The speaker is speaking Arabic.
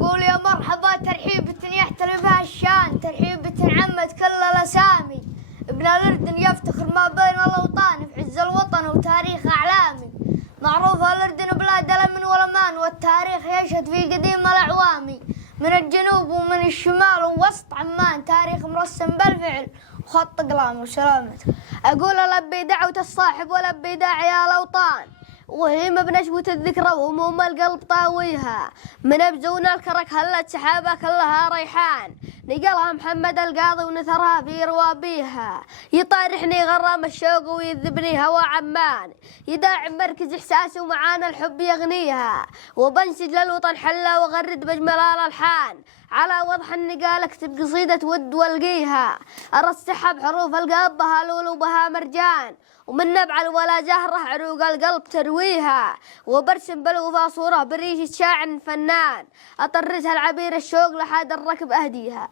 أقول يا مرحبا ترحيبة يحتل بها الشان، ترحيبة عمت كل الأسامي. ابن الأردن يفتخر ما بين الأوطان في عز الوطن وتاريخ أعلامي. معروف الأردن بلاد الأمن والأمان، والتاريخ يشهد في قديم الأعوام. من الجنوب ومن الشمال ووسط عمان، تاريخ مرسم بالفعل وخط قلام وسلامته. أقول لبي دعوة الصاحب ولبي داعي الأوطان، وهي بنشوة الذكرى وهموم القلب طاويها. من أبزون الكرك هلت سحابة كلها ريحان، نقلها محمد القاضي ونثرها في روابيها. يطارحني غرام الشوق ويذبني هوا عمان، يداعم مركز إحساسي ومعانا الحب يغنيها. وبنسج للوطن حلا وغرد بجمال الألحان، على وضح النقال اكتب قصيدة ود والقيها. أرسحها بحروف القاب بها لولو وبها مرجان، ومن نبع ولا زهرة عروق القلب ترويها. وبرسم بالوفا صورة بريشة شاعر فنان، أطرزها العبير الشوق لحد الركب أهديها.